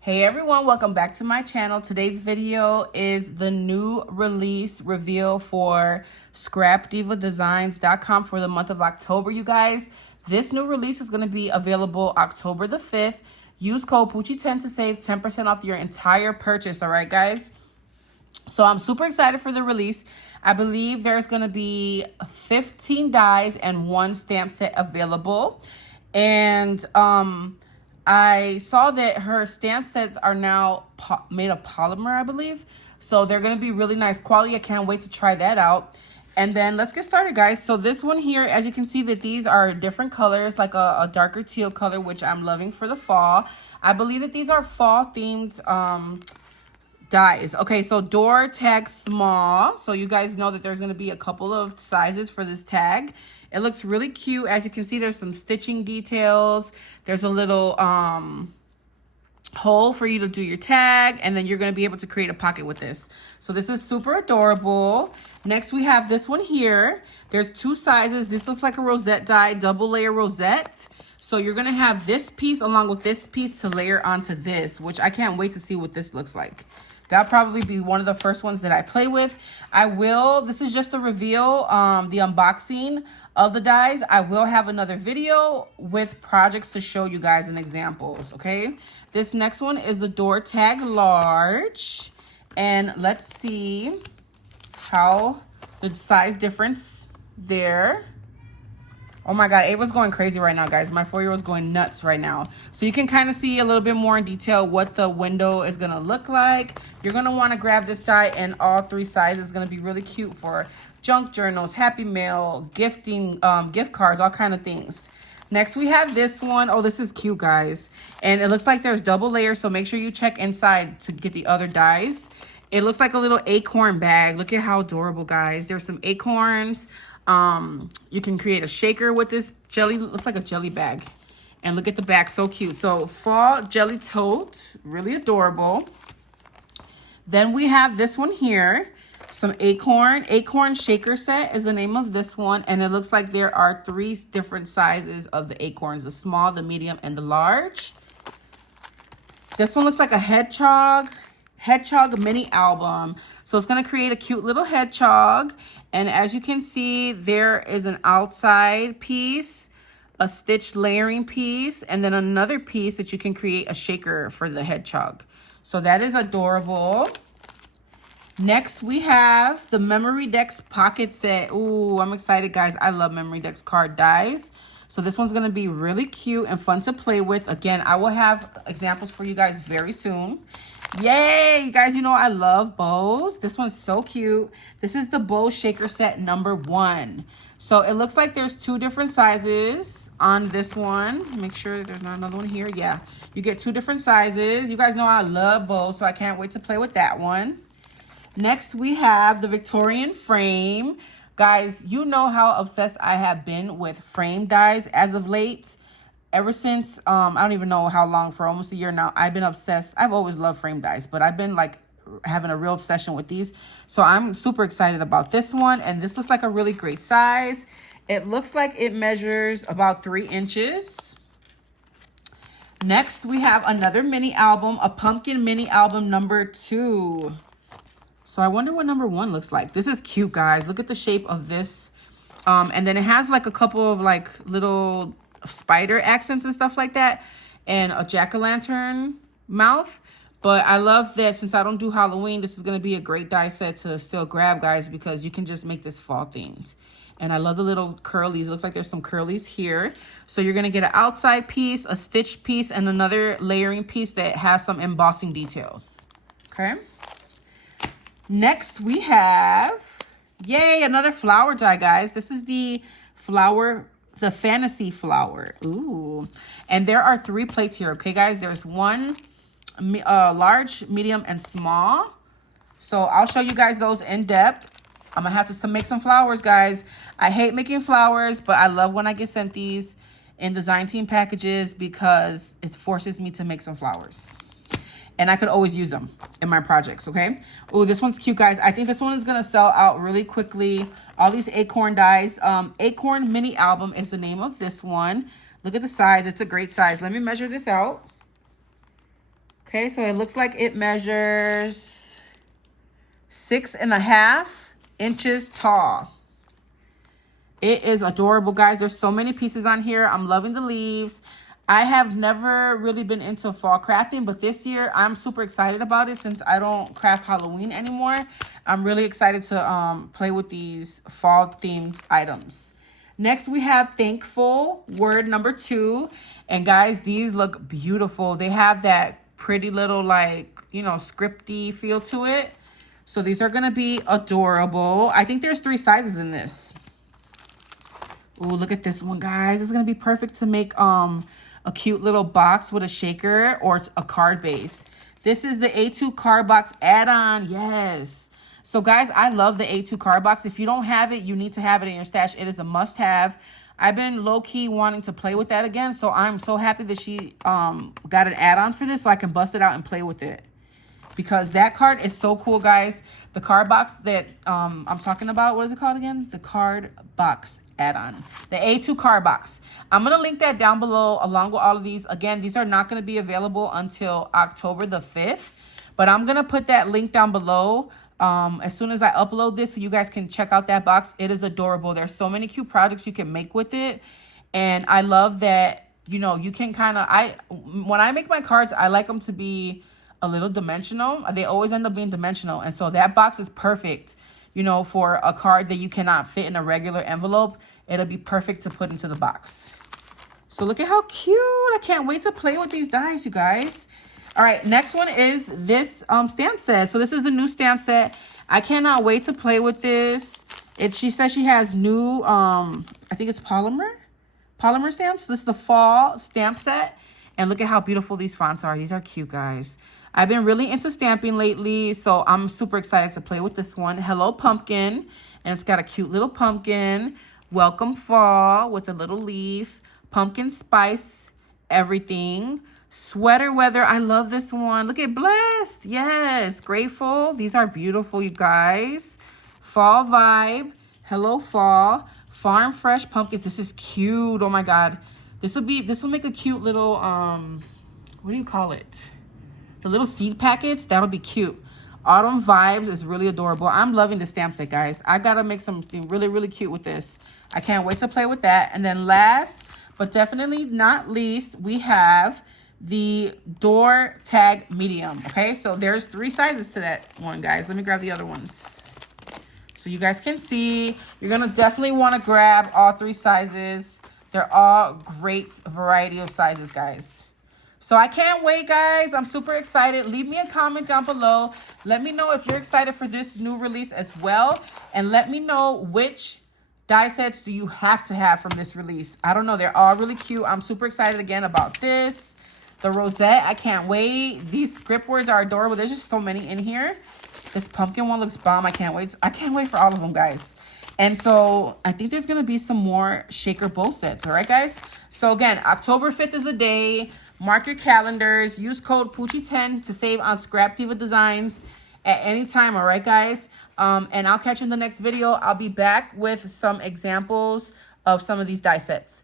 Hey everyone, welcome back to my channel. Today's video is the new release reveal for scrapdivadesigns.com for the month of October, you guys. This new release is going to be available October the 5th. Use code Poochie10 to save 10% off your entire purchase, all right, guys? So I'm super excited for the release. I believe there's going to be 15 dies and one stamp set available. And I saw that her stamp sets are now made of polymer, I believe. So they're going to be really nice quality. I can't wait to try that out. And then let's get started, guys. So this one here, as you can see, that these are different colors, like a darker teal color, which I'm loving for the fall. I believe that these are fall themed dies. Okay, so door tag small. So you guys know that there's going to be a couple of sizes for this tag. It looks really cute. As you can see, there's some stitching details. There's a little hole for you to do your tag, and then you're going to be able to create a pocket with this. So this is super adorable. Next, we have this one here. There's two sizes. This looks like a rosette die, double layer rosette. So you're going to have this piece along with this piece to layer onto this, which I can't wait to see what this looks like. That'll probably be one of the first ones that I play with. This is just a reveal, the unboxing of the dies. I will have another video with projects to show you guys and examples, okay? This next one is the door tag large. And let's see how the size difference there. Oh my God, Ava's going crazy right now, guys. My 4-year-old's going nuts right now. So you can kind of see a little bit more in detail what the window is gonna look like. You're gonna wanna grab this die in all three sizes. It's gonna be really cute for junk journals, happy mail, gifting, gift cards, all kind of things. Next, we have this one. Oh, this is cute, guys. And it looks like there's double layers, so make sure you check inside to get the other dies. It looks like a little acorn bag. Look at how adorable, guys. There's some acorns. You can create a shaker with this jelly. Looks like a jelly bag. And look at the back, so cute. So fall jelly tote, really adorable. Then we have this one here, some Acorn Shaker Set is the name of this one. And it looks like there are 3 different sizes of the acorns, the small, the medium, and the large. This one looks like a hedgehog mini album. So it's going to create a cute little hedgehog. And as you can see, there is an outside piece, a stitch layering piece, and then another piece that you can create a shaker for the hedgehog. So that is adorable. Next, we have the Memorydex Pocket Set. Ooh, I'm excited, guys. I love Memorydex card dies. So this one's going to be really cute and fun to play with. Again, I will have examples for you guys very soon. Yay, you guys, you know I love bows. This one's so cute. This is the bow shaker set number 1. So it looks like there's 2 different sizes on this one. Make sure there's not another one here. Yeah, you get 2 different sizes. You guys know I love bows, so I can't wait to play with that one. Next, we have the Victorian Frame. Guys, you know how obsessed I have been with frame dies as of late. Ever since, I don't even know how long, for almost a year now, I've been obsessed. I've always loved frame dies, but I've been like having a real obsession with these. So I'm super excited about this one. And this looks like a really great size. It looks like it measures about 3 inches. Next, we have another mini album, a pumpkin mini album number 2. So I wonder what number 1 looks like. This is cute, guys. Look at the shape of this. And then it has like a couple of like little spider accents and stuff like that, and a jack-o'-lantern mouth. But I love that since I don't do Halloween, this is going to be a great die set to still grab, guys, because you can just make this fall themed. And I love the little curlies. It looks like there's some curlies here. So you're going to get an outside piece, a stitched piece, and another layering piece that has some embossing details. Okay. Next, we have, yay, another flower die, guys. This is the fantasy flower. Ooh. And there are 3 plates here, okay, guys? There's one large, medium, and small. So I'll show you guys those in depth. I'm gonna have to make some flowers, guys. I hate making flowers, but I love when I get sent these in design team packages because it forces me to make some flowers. And I could always use them in my projects, okay? Oh, this one's cute, guys. I think this one is gonna sell out really quickly. All these acorn dies. Acorn Mini Album is the name of this one. Look at the size. It's a great size. Let me measure this out. Okay, so it looks like it measures 6.5 inches tall. It is adorable, guys. There's so many pieces on here. I'm loving the leaves. I have never really been into fall crafting, but this year I'm super excited about it since I don't craft Halloween anymore. I'm really excited to play with these fall themed items. Next, we have Thankful Word number 2. And guys, these look beautiful. They have that pretty little, like, you know, scripty feel to it. So these are going to be adorable. I think there's 3 sizes in this. Ooh, look at this one, guys. It's going to be perfect to make a cute little box with a shaker or a card base. This is the A2 card box add-on. Yes. So, guys, I love the A2 card box. If you don't have it, you need to have it in your stash. It is a must-have. I've been low-key wanting to play with that again. So, I'm so happy that she got an add-on for this so I can bust it out and play with it. Because that card is so cool, guys. The card box that I'm talking about, what is it called again? The card box add-on, the A2 card box. I'm going to link that down below along with all of these. Again, these are not going to be available until October the 5th, but I'm going to put that link down below as soon as I upload this so you guys can check out that box. It is adorable. There's so many cute projects you can make with it, and I love that, you know, you can kind of, when I make my cards, I like them to be a little dimensional. They always end up being dimensional, and so that box is perfect, you know, for a card that you cannot fit in a regular envelope. It'll be perfect to put into the box. So look at how cute. I can't wait to play with these dies, you guys. All right, next one is this stamp set. So this is the new stamp set. I cannot wait to play with this. She says she has new, I think it's polymer stamps. This is the fall stamp set. And look at how beautiful these fonts are. These are cute, guys. I've been really into stamping lately, so I'm super excited to play with this one. Hello Pumpkin, and it's got a cute little pumpkin. Welcome Fall with a little leaf. Pumpkin Spice, everything. Sweater Weather, I love this one. Look at Blessed, yes. Grateful, these are beautiful, you guys. Fall Vibe, Hello Fall. Farm Fresh Pumpkins, this is cute, oh my God. This will make a cute little, what do you call it? The little seed packets, that'll be cute. Autumn Vibes is really adorable. I'm loving the stamp set, guys. I gotta make something really, really cute with this. I can't wait to play with that. And then last, but definitely not least, we have the door tag medium. Okay, so there's 3 sizes to that one, guys. Let me grab the other ones so you guys can see. You're gonna definitely want to grab all 3 sizes. They're all great variety of sizes, guys. So I can't wait, guys. I'm super excited. Leave me a comment down below. Let me know if you're excited for this new release as well. And let me know which die sets do you have to have from this release. I don't know. They're all really cute. I'm super excited again about this. The Rosette, I can't wait. These script words are adorable. There's just so many in here. This pumpkin one looks bomb. I can't wait. I can't wait for all of them, guys. And so I think there's going to be some more shaker bowl sets. All right, guys? So again, October 5th is the day. Mark your calendars. Use code Poochie10 to save on Scrap Diva designs at any time. All right, guys? And I'll catch you in the next video. I'll be back with some examples of some of these die sets.